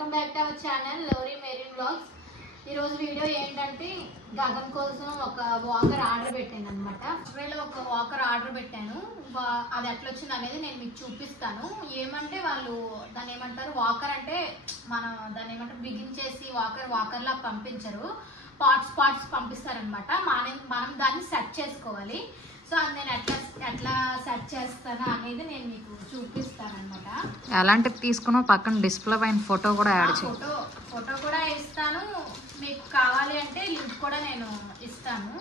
Welcome back to our channel Laurie marine blogs. ఈరోజు video ఏంటంటే గగన్ కోసం ఒక వాకర్ ఆర్డర్ పెట్టాను అనమాట. ఒక వాకర్ ఆర్డర్ పెట్టాను. అది ఎట్లా వచ్చింది అనేది నేను మీకు చూపిస్తాను. ఏమంటే వాళ్ళు దాన్ని ఏమంటారు, వాకర్ అంటే మనం దాన్ని ఏమంటారు బిగిన్ చేసి వాకర్లా పంపించరు, పార్ట్స్ పంపిస్తారనమాట. మనం దాన్ని సెట్ చేసుకోవాలి. సో నేను ఎట్లా సెట్ చేస్తాను అనేది నేను మీకు చూపిస్తాను అనమాట. ఎలాంటిది తీసుకున్నా పక్కన డిస్ప్లే పైన ఫోటో కూడా యాడ్ చేయి. ఫోటో కూడా ఇస్తాను, మీకు కావాలి అంటే లింక్ కూడా నేను ఇస్తాను.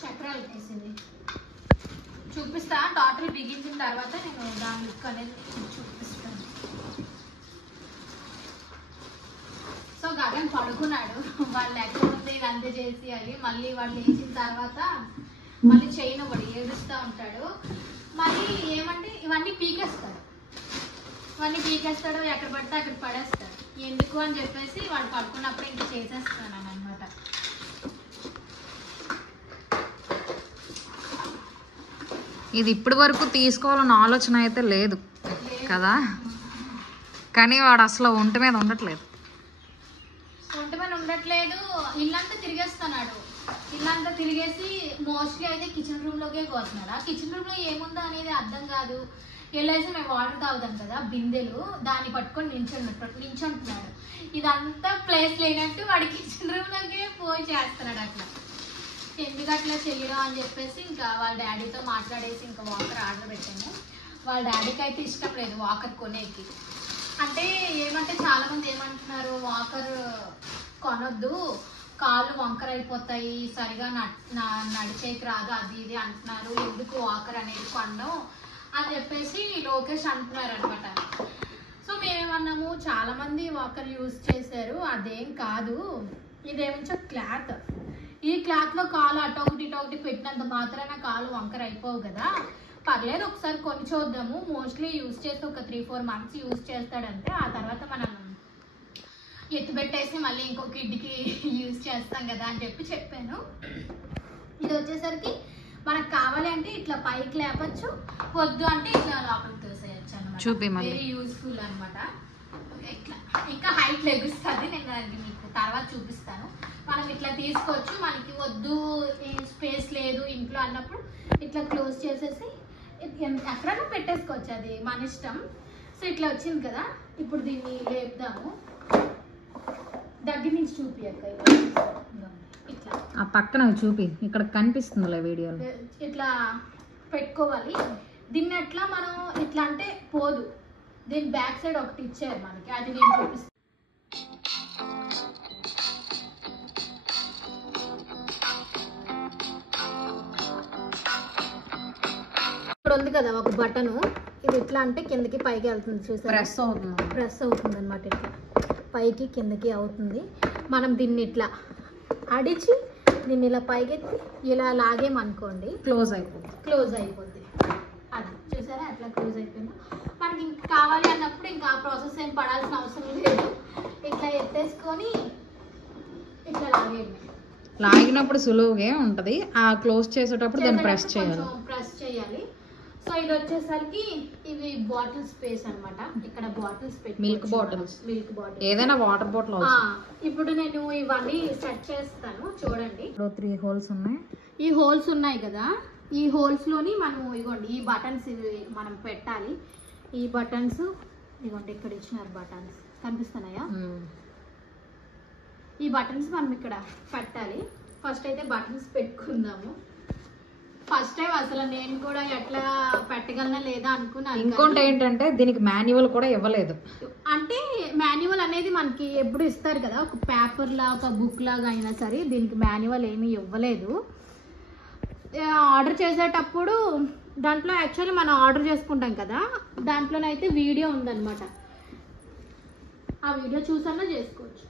చక్రాలు వేసింది చూపిస్తా. డాక్టర్ బిగించిన తర్వాత నేను దాని లుక్ అనేది చూపిస్తాను. సో గగన్ పడుకున్నాడు, వాళ్ళు ఎక్కడుంది ఇదంతా చేసి అది మళ్ళీ వాళ్ళు లేచిన తర్వాత మళ్ళీ చేయను వాడు ఏడుస్తూ ఉంటాడు. మళ్ళీ ఏమంటే ఇవన్నీ పీకేస్తాడు, ఎక్కడ పడితే అక్కడ పడేస్తాడు. ఎందుకు అని చెప్పేసి వాడు పడుకున్నప్పుడు ఇంకా చేసేస్తాను అనమాట. ఇది ఇప్పటి వరకు తీసుకోవాలన్న ఆలోచన అయితే లేదు కదా, కానీ వాడు అసలు ఒంటి మీద ఉండట్లేదు. ఇల్లంతా తిరిగేస్తున్నాడు. ఇల్లంతా తిరిగేసి మోస్ట్లీ అయితే కిచెన్ రూమ్ లోకే పోతున్నాడు. ఆ కిచెన్ రూమ్ లో ఏముందో అనేది అర్థం కాదు. వెళ్ళేసి మేము వాటర్ తాగుతాం కదా బిందెలు, దాన్ని పట్టుకొని నించుంటున్నాడు. ఇదంతా ప్లేస్ లేనట్టు వాడి కిచెన్ రూమ్ లోకే పోయి చేస్తున్నాడు. అట్లా ఎందుకు అట్లా చెయ్యడం అని చెప్పేసి ఇంకా వాళ్ళ డాడీతో మాట్లాడేసి ఇంకా వాకర్ ఆర్డర్ పెట్టాము. వాళ్ళ డాడీకి అయితే ఇష్టం లేదు వాకర్ కొనేకి. అంటే ఏమంటే చాలా మంది ఏమంటున్నారు, వాకర్ కొనొద్దు, కాళ్ళు వంకర అయిపోతాయి, సరిగా నడిచేకి రాదు, అది ఇది అంటున్నారు, ఎందుకు వాకర్ అనేది కొనడం అని చెప్పేసి లోకేష్ అంటున్నారు అనమాట. సో మేమేమన్నాము, చాలా మంది వాకర్ యూజ్ చేశారు, అదేం కాదు, ఇదేమించో క్లాత్, ఈ క్లాత్ లో కాలు అటు ఒకటి పెట్టినంత మాత్రాన కాలు వంకర అయిపోవు కదా, పర్లేదు ఒకసారి కొని చూద్దాము, మోస్ట్లీ యూజ్ చేసి ఒక 3-4 months యూజ్ చేస్తాడంటే ఆ తర్వాత మనం ఎత్తుపెట్టేసి మళ్ళీ ఇంకో కిడ్కి యూజ్ చేస్తాం కదా అని చెప్పాను. ఇది వచ్చేసరికి మనకు కావాలి అంటే ఇట్లా పైకి లేపచ్చు, వద్దు అంటే ఇట్లా లోపలికి తోసేయచ్చు అనమాట. వెరీ యూస్ఫుల్ అనమాట. ఇట్లా ఇంకా హైట్ లెగుస్తుంది, నేను దానికి మీకు తర్వాత చూపిస్తాను. మనం ఇట్లా తీసుకోవచ్చు, మనకి వద్దు స్పేస్ లేదు ఇంట్లో అన్నప్పుడు ఇట్లా క్లోజ్ చేసేసి ఎక్కడైనా పెట్టేసుకోవచ్చు, అది మన ఇష్టం. సో ఇట్లా వచ్చింది కదా, ఇప్పుడు దీన్ని లేపుదాము. దగ్గర నుంచి చూపియక్క, ఇట్లా ఆ పక్కన చూపి, ఇక్కడ కనిపిస్తుందిలే వీడియోలో. ఇట్లా పెట్టుకోవాలి. దీన్ని ఎట్లా మనం ఇట్లా అంటే పోదు, దీని బ్యాక్ సైడ్ ఒకటి ఇచ్చారు మనకి, అది నేను చూపిస్తాను. ఇప్పుడు ఉంది కదా ఒక బటను, ఇది ఇట్లా అంటే కిందకి పైకి వెళ్తుంది, చూసారా, ప్రెస్ అవుతుంది అనమాట. ఇట్లా పైకి కిందకి అవుతుంది. మనం దీన్ని ఇట్లా అడిచి దీన్ని ఇలా పైకెత్తి ఇలా లాగేమనుకోండి క్లోజ్ అయిపోద్ది. అది చూసారా అట్లా క్లోజ్ అయిపోయింది. మనకి ఇంకా కావాలి అన్నప్పుడు ఇంకా ఆ ప్రాసెస్ ఏం పడాల్సిన అవసరం లేదు. ఇట్లా ఎత్తేసుకొని ఇట్లా లాగినప్పుడు సులువుగా ఉంటుంది, ఆ క్లోజ్ చేసేటప్పుడు దాన్ని ప్రెస్ చేయాలి. సో ఇది వచ్చేసరికి ఇవి బాటిల్ స్పేస్ అనమాట. ఇక్కడ బాటిల్స్ పెట్టి మిల్క్ బాటిల్ ఏదైనా వాటర్ బాటిల్. ఇప్పుడు నేను ఇవన్నీ సెట్ చేస్తాను, చూడండి. 3 holes ఉన్నాయి. ఈ హోల్స్ ఉన్నాయి కదా, ఈ హోల్స్ లోని మనం ఇగోండి ఈ బటన్స్ ఇవి మనం పెట్టాలి. ఈ బటన్స్ ఇగోండి ఇక్కడ ఇచ్చినారు, బటన్స్ కనిపిస్తున్నాయా? ఈ బటన్స్ మనం ఇక్కడ పెట్టాలి. ఫస్ట్ అయితే బటన్స్ పెట్టుకుందాము. ఫస్ట్ టైం అసలు నేను కూడా ఎట్లా పెట్టగలనా లేదా అనుకున్నాను. ఇంకోటి ఏంటంటే దీనికి మాన్యువల్ కూడా ఇవ్వలేదు. అంటే మాన్యువల్ అనేది మనకి ఎప్పుడు ఇస్తారు కదా, ఒక పేపర్ లా ఒక బుక్ లాగా అయినా సరే, దీనికి మాన్యువల్ ఏమీ ఇవ్వలేదు. ఆర్డర్ చేసేటప్పుడు దాంట్లో యాక్చువల్లీ మనం ఆర్డర్ చేసుకుంటాం కదా, దాంట్లోనైతే వీడియో ఉందన్నమాట. ఆ వీడియో చూసన్నా చేసుకోవచ్చు.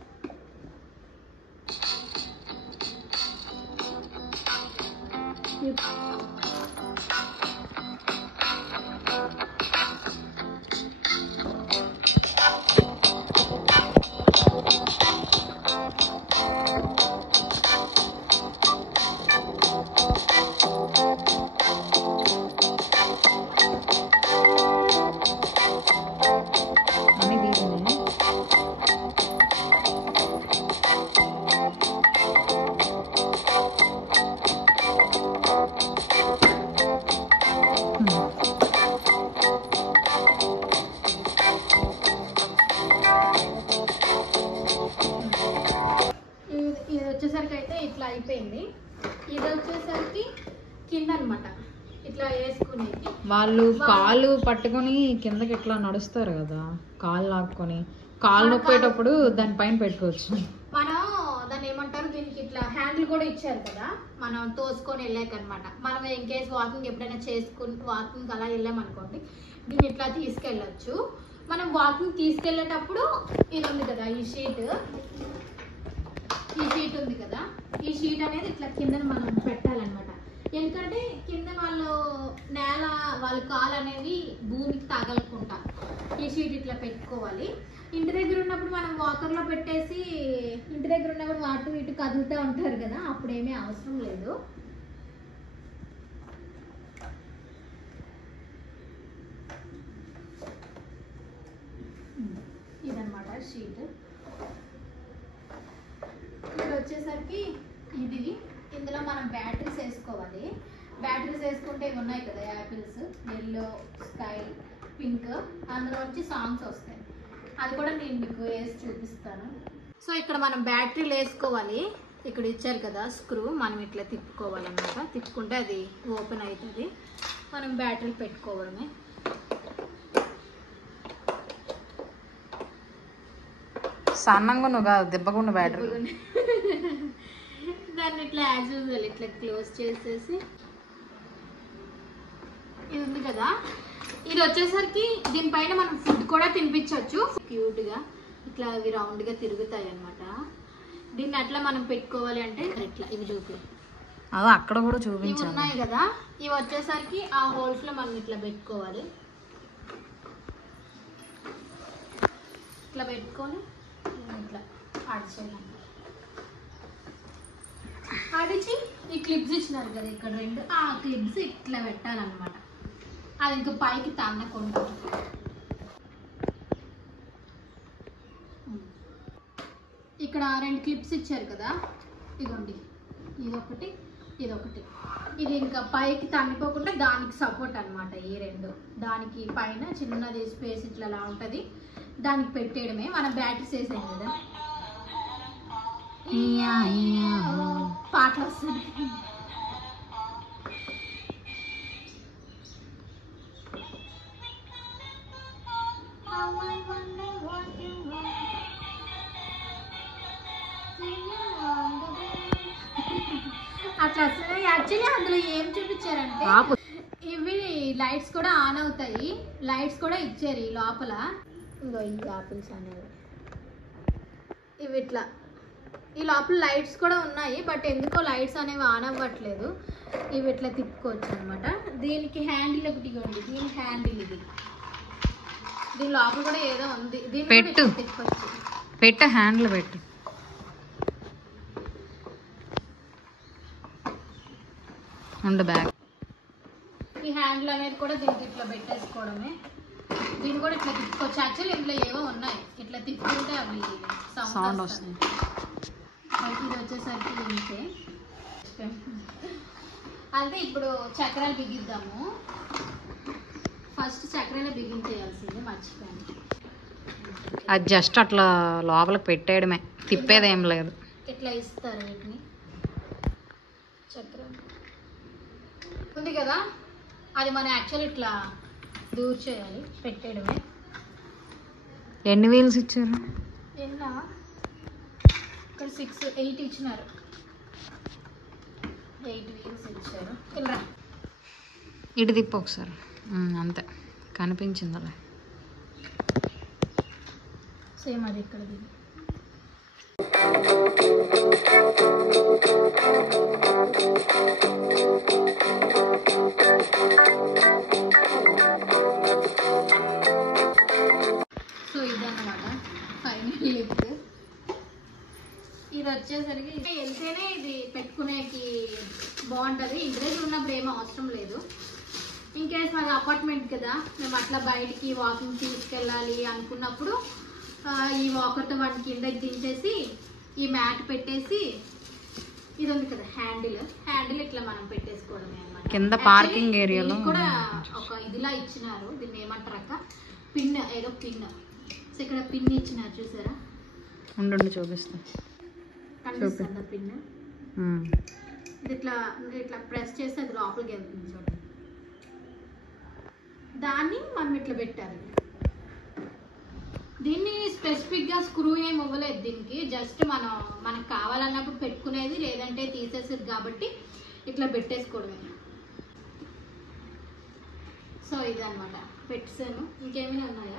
వాళ్ళు కాళ్ళు పట్టుకొని కిందకి ఇట్లా నడుస్తారు కదా, కాళ్ళు లాక్కొని, కాళ్ళు నొప్పేటప్పుడు దానిపైన పెట్టుకోవచ్చు. మనం దాన్ని ఏమంటారు, దీనికి ఇట్లా హ్యాండిల్ కూడా ఇచ్చారు కదా, మనం తోసుకొని వెళ్ళాకనమాట. మనం ఇన్ కేస్ వాకింగ్ ఎప్పుడైనా చేసుకుని వాకింగ్ అలా వెళ్ళామనుకోండి, దీన్ని ఇట్లా తీసుకెళ్ళచ్చు. మనం వాకింగ్ తీసుకెళ్ళేటప్పుడు ఇది ఉంది కదా, ఈ షీట్ ఉంది కదా, ఈ షీట్ అనేది ఇట్లా కింద మనం పెట్టాలన్నమాట. ఎందుకంటే కింద వాళ్ళ కాలు అనేది భూమికి తగలకుండా ఈ షీట్ ఇట్లా పెట్టుకోవాలి. ఇంటి దగ్గర ఉన్నప్పుడు మనం వాకర్లో పెట్టేసి ఇంటి దగ్గర ఉన్నప్పుడు అటు ఇటు కదులుతూ ఉంటారు కదా, అప్పుడేమీ అవసరం లేదు. ఇదన్నమాట షీట్. ఇక్కడ వచ్చేసరికి ఇందులో మనం బ్యాటరీస్ వేసుకోవాలి. బ్యాటరీస్ వేసుకుంటే ఇవి ఉన్నాయి కదా, యాపిల్స్, ఎల్లో, స్కై, పింక్, అందులో వచ్చి సాంగ్స్ వస్తాయి. అది కూడా నేను మీకు వేసి చూపిస్తాను. సో ఇక్కడ మనం బ్యాటరీలు వేసుకోవాలి. ఇక్కడ ఇచ్చారు కదా స్క్రూ, మనం ఇట్లా తిప్పుకోవాలన్నమాట. తిప్పుకుంటే అది ఓపెన్ అవుతుంది, మనం బ్యాటరీలు పెట్టుకోవడమే. సన్నంగా నువ్వు కాదు, దిబ్బగున్న బ్యాటరీ. దాన్ని ఇట్లా యాజ్ యూజువల్ ఇట్లా క్లోజ్ చేసేసి, ఇది ఉంది కదా, ఇది వచ్చేసరికి దీనిపైన మనం ఫుడ్ కూడా తినిపించవచ్చు. క్యూట్గా ఇట్లా అవి రౌండ్గా తిరుగుతాయి అన్నమాట. దీన్ని అట్లా మనం పెట్టుకోవాలి అంటే ఇట్లా ఇవి చూపి అదో అక్కడ కూడా చూపించాలి. ఇవి ఉన్నాయి కదా, ఇవి వచ్చేసరికి ఆ హోల్స్లో మనం ఇట్లా పెట్టుకోవాలి. ఇట్లా పెట్టుకొని ఇట్లా ఆడిచేయాలి. ఆడిచి ఈ క్లిప్స్ ఇచ్చినారు కదా ఇక్కడ రెండు, ఆ క్లిప్స్ ఇట్లా పెట్టాలన్నమాట. అది ఇంకా పైకి తన్నకుండా. ఇక్కడ రెండు క్లిప్స్ ఇచ్చారు కదా, ఇదిగోండి, ఇదొకటి, ఇదొకటి. ఇది ఇంకా పైకి తన్నిపోకుండా దానికి సపోర్ట్ అన్నమాట. ఈ రెండు దానికి పైన చిన్నది స్పేస్ ఇట్లా అలా ఉంటుంది, దానికి పెట్టేయడమే. మనం బ్యాటరీస్ వేసాం కదా, పాటలు వస్తుంది. అట్లా వస్తుంది. యాక్చువల్లీ అందులో ఏం చూపించారంటే ఇవి లైట్స్ కూడా ఆన్ అవుతాయి, లైట్స్ కూడా ఇచ్చారు ఈ లోపల. ఇంకో ఈ ఆపిల్స్ అనేవి ఇవి ఇట్లా ఈ లోపల లైట్స్ కూడా ఉన్నాయి, బట్ ఎందుకో లైట్స్ అనేవి ఆన్ అవ్వట్లేదు. ఇవి ఇట్లా తిప్పుకోవచ్చు అనమాట. దీనికి హ్యాండిల్ ఒకటి ఉంది, దీని హ్యాండిల్ ఇది. దీని లోపల కూడా ఏదో ఉంది, దీన్ని పెట్టు తిప్పొచ్చు. పెట్టు హ్యాండిల్ పెట్టు. ఉండు బ్యాగ్. ఈ హ్యాండిల్ అనేది కూడా దీనికి ఇట్లా పెట్టేసుకోవడమే. దీన్ని కూడా ఇట్లా తిప్పుకోవచ్చు. యాక్చువల్లీ ఇంట్లో ఏవో ఉన్నాయి, ఇట్లా తిప్పుకుంటే అవి సౌండ్ వస్తుంది. ఇది వచ్చేసరికి ఇంతే. అంటే ఇప్పుడు చక్రాలు బిగిద్దాము. ఫస్ట్ చక్రాలు బిగించేయాల్సింది, మర్చిపోయాను. అది జస్ట్ అట్లా లోపలికి పెట్టేయడమే, తిప్పేదేం లేదు. ఇట్లా ఇస్తారు వీటిని. చక్రం ఉంది కదా, అది మనం యాక్చువల్ ఇట్లా దూర్ చేయాలి, పెట్టేయడమే. ఎన్ని వీల్స్ ఇచ్చారు? ఎన్నా ఇక్కడ 6, 8 ఇచ్చినారు. 8 వీల్స్ ఇచ్చారు. ఇలా ఇటు తిప్పు ఒకసారి, అంతే కనిపించింది అలా. సేమ్ అది ఇక్కడ దిగి. సో ఇదన్నమాట ఫైనల్ లుక్. ఇది వచ్చేసరికి వెళ్తేనే ఇది పెట్టుకునేకి బాగుంటుంది. ఇంటి దగ్గర ఉన్నప్పుడు ఏమీ అవసరం లేదు. ఇన్ కేస్ మాది అపార్ట్మెంట్ కదా, మేము అట్లా బయటికి వాకింగ్ తీసుకెళ్ళాలి అనుకున్నప్పుడు ఈ వాకర్తో వాడిని కిందకి దించేసి ఈ మ్యాట్ పెట్టేసి, ఇది ఉంది కదా హ్యాండిల్ ఇట్లా మనం పెట్టేసుకోవడమే అన్నమాట. కింద పార్కింగ్ ఏరియాలో కూడా ఒక ఇదిలా ఇచ్చినారు, దీన్ని ఏమంటారు అక్క, పిన్, ఏదో పిన్. సో ఇక్కడ పిన్ ఇచ్చినారు చూసారా, ఉండు చూపిస్తా. కనిపిస్తుందా పిన్? ఇది ఇట్లా ఇట్లా ప్రెస్ చేస్తే అది లోపలికి వెళ్తుంది చూడండి. దాన్ని మనం ఇట్లా పెట్టాలి. దీన్ని స్పెసిఫిక్గా స్క్రూ ఏమి ఇవ్వలేదు దీనికి, జస్ట్ మనకు కావాలన్నప్పుడు పెట్టుకునేది, లేదంటే తీసేసేది కాబట్టి ఇట్లా పెట్టేసుకోవడమే. సో ఇదన్నమాట పెట్టాను. ఇంకేమైనా ఉన్నాయా?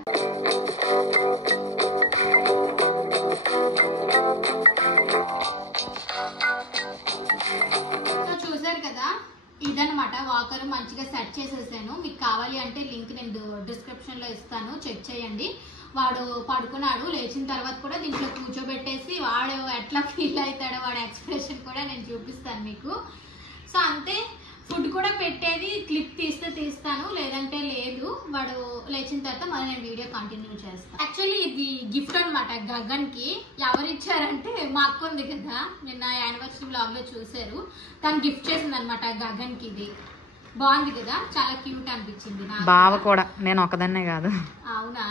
సో చూసారు కదా, ఇదన్నమాట వాకర్. మంచిగా సెట్ చేసేసాను. మీకు కావాలి అంటే లింక్ నేను డిస్క్రిప్షన్లో ఇస్తాను, చెక్ చేయండి. వాడు పడుకున్నాడు, లేచిన తర్వాత కూడా దీంట్లో కూర్చోబెట్టేసి వాడు ఎట్లా ఫీల్ అవుతాడో వాడు ఎక్స్ప్రెషన్ కూడా నేను చూపిస్తాను మీకు. సో అంతే. ఫుడ్ కూడా పెట్టేది క్లిప్ తీస్తే తీస్తాను, లేదంటే లేదు. వాడు లేచిన తర్వాత మళ్ళీ నేను వీడియో కంటిన్యూ చేస్తాను. యాక్చువల్లీ ఇది గిఫ్ట్ అనమాట గగన్కి. ఎవరు ఇచ్చారంటే మా అక్క ఉంది కదా, నిన్న యానివర్సరీ బ్లాగ్లో చూసారు, తను గిఫ్ట్ చేసింది అనమాట గగన్కి. ఇది బాగుంది కదా, చాలా క్యూట్ అనిపించింది నాకు. బావ కూడా, నేను ఒకదాన్నే కాదు. అవునా?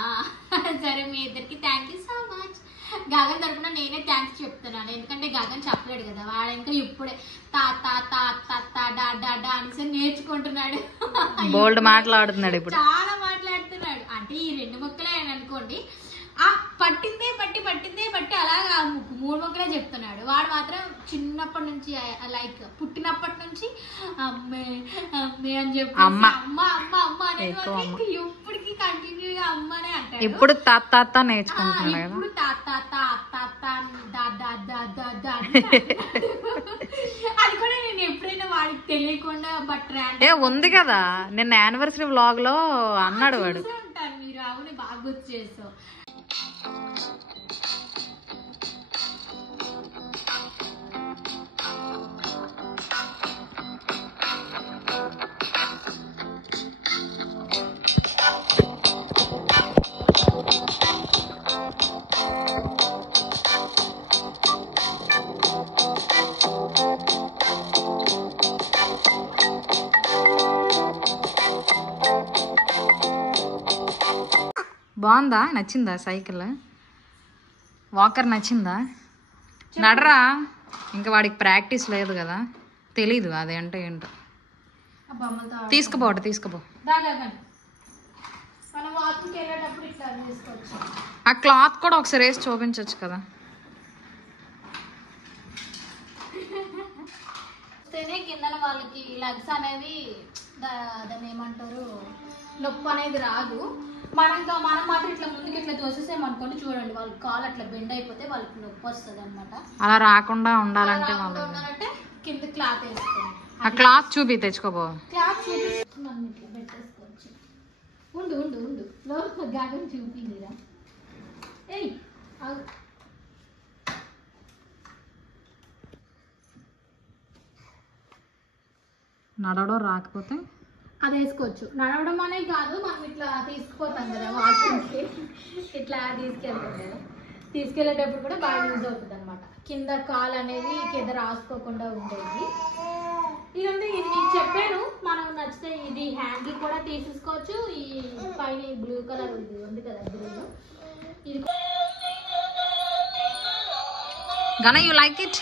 సరే, మీ ఇద్దరికి thank you so much. Gagan తరపున నేనే థ్యాంక్స్ చెప్తున్నాను, ఎందుకంటే గగన్ చెప్పలేడు కదా. వాడు ఇంకా ఇప్పుడే తాత తాత డా డా డా అని నేర్చుకుంటున్నాడు. బోల్డ్ మాట్లాడుతున్నాడు ఇప్పుడు, చాలా మాట్లాడుతున్నాడు. అంటే ఈ 2 ముక్కలే అని అనుకోండి, ఆ పట్టిందే బట్టి అలాగా 3 ముక్కలే చెప్తున్నాడు. వాడు మాత్రం చిన్నప్పటి నుంచి, లైక్ పుట్టినప్పటి నుంచి అమ్మే అమ్మే అని చెప్పి అమ్మ అమ్మ అమ్మ అనేది ఇప్పటికి కంటిన్యూగా అమ్మనే అంటాడు. ఇప్పుడు తాత నేర్చుకుంటున్నాడు. ఇప్పుడు తాత అది కూడా నేను ఎప్పుడైనా వాడికి తెలియకుండా ఉంది కదా, నిన్న యానివర్సరీ వ్లాగ్ లో అన్నాడు వాడు. ఉంటారు మీరు. అవును, బాగా గుర్తు చేసావు. బాగుందా? నచ్చిందా సైకిల్? వాకర్ నచ్చిందా? నడరా, ఇంకా వాడికి ప్రాక్టీస్ లేదు కదా, తెలీదు అదేంటో ఏంటో. తీసుకుపో. ఆ క్లాత్ కూడా ఒకసారి వేసి చూపించవచ్చు కదా. కింద వాళ్ళకి లగ్స్ అనేవి దాన్ని ఏమంటారు, నొప్పి అనేది రాదు. మనం మాత్రం ఇట్లా ముందుకు ఇట్లా తోసేసామనుకోండి, చూడండి వాళ్ళకి కాలు అట్లా బెండ్ అయిపోతే వాళ్ళకి నొప్పి వస్తుంది అనమాట. అలా రాకుండా ఉండాలంటే కింద క్లాత్ వేసుకోండి. ఆ క్లాత్ చూపి తెచ్చుకోబో. క్లాత్ చూపిస్తున్నాను, ఇట్లా పెట్టేసుకోవచ్చు. ఉండు లోపల గాగం చూపిందిరా. ఏయ్ నడవడం రాకపోతే అది వేసుకోవచ్చు. నడవడం అనే కాదు, మనం ఇట్లా తీసుకుపోతాం కదా వాకింగ్కి, ఇట్లా తీసుకెళ్తాం కదా, తీసుకెళ్లేటప్పుడు కూడా బాగా యూజ్ అవుతుంది అనమాట. కింద కాలు అనేది కింద రాసుకోకుండా ఉండేది. ఇదంతా ఇది చెప్పాను. మనం నచ్చితే ఇది హ్యాండిల్ కూడా తీసేసుకోవచ్చు. ఈ పైన బ్లూ కలర్ ఇది ఉంది కదా, గ్రీన్, ఇది Gana, you like it?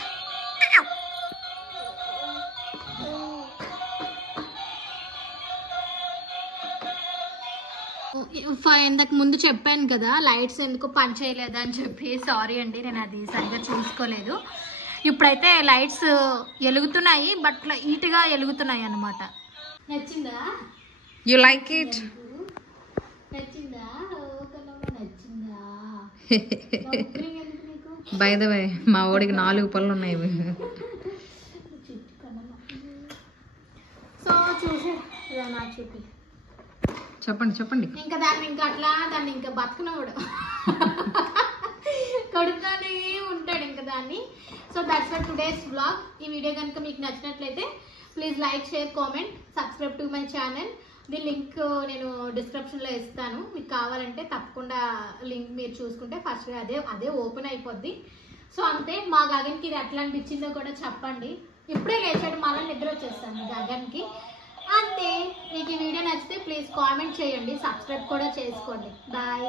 ఇంతకు ముందు చెప్పాను కదా లైట్స్ ఎందుకు పని చేయలేదు అని చెప్పి. సారీ అండి, నేను అది సరిగ్గా చూసుకోలేదు. ఇప్పుడైతే లైట్స్ వెలుగుతున్నాయి, బట్ ఈటుగా వెలుగుతున్నాయి అన్నమాట. నచ్చిందా? You like it? నచ్చిందా? నచ్చిందా? బై ద వే, మా ఓడికి 4 పళ్ళు ఉన్నాయి. సో చూసి చూపి చెప్పండి. ఇంకా దాన్ని ఇంకా బతకనోడు కొడుతానే ఉంటాడు ఇంకా దాన్ని. So that's for today's vlog. ఈ వీడియో కనుక మీకు నచ్చినట్లయితే please like, share, comment, subscribe to my channel. దీని లింక్ నేను డిస్క్రిప్షన్లో ఇస్తాను. మీకు కావాలంటే తప్పకుండా లింక్ మీరు చూసుకుంటే ఫస్ట్ అదే ఓపెన్ అయిపోద్ది. సో అంతే. మా గగన్కి ఇది ఎట్లా అనిపించిందో కూడా చెప్పండి. ఇప్పుడే లేచాడు, మళ్ళీ నిద్ర వచ్చేస్తాను గగన్కి. అంతే. మీకు ఈ వీడియో నచ్చితే ప్లీజ్ కామెంట్ చేయండి, సబ్స్క్రైబ్ కూడా చేసుకోండి. బాయ్.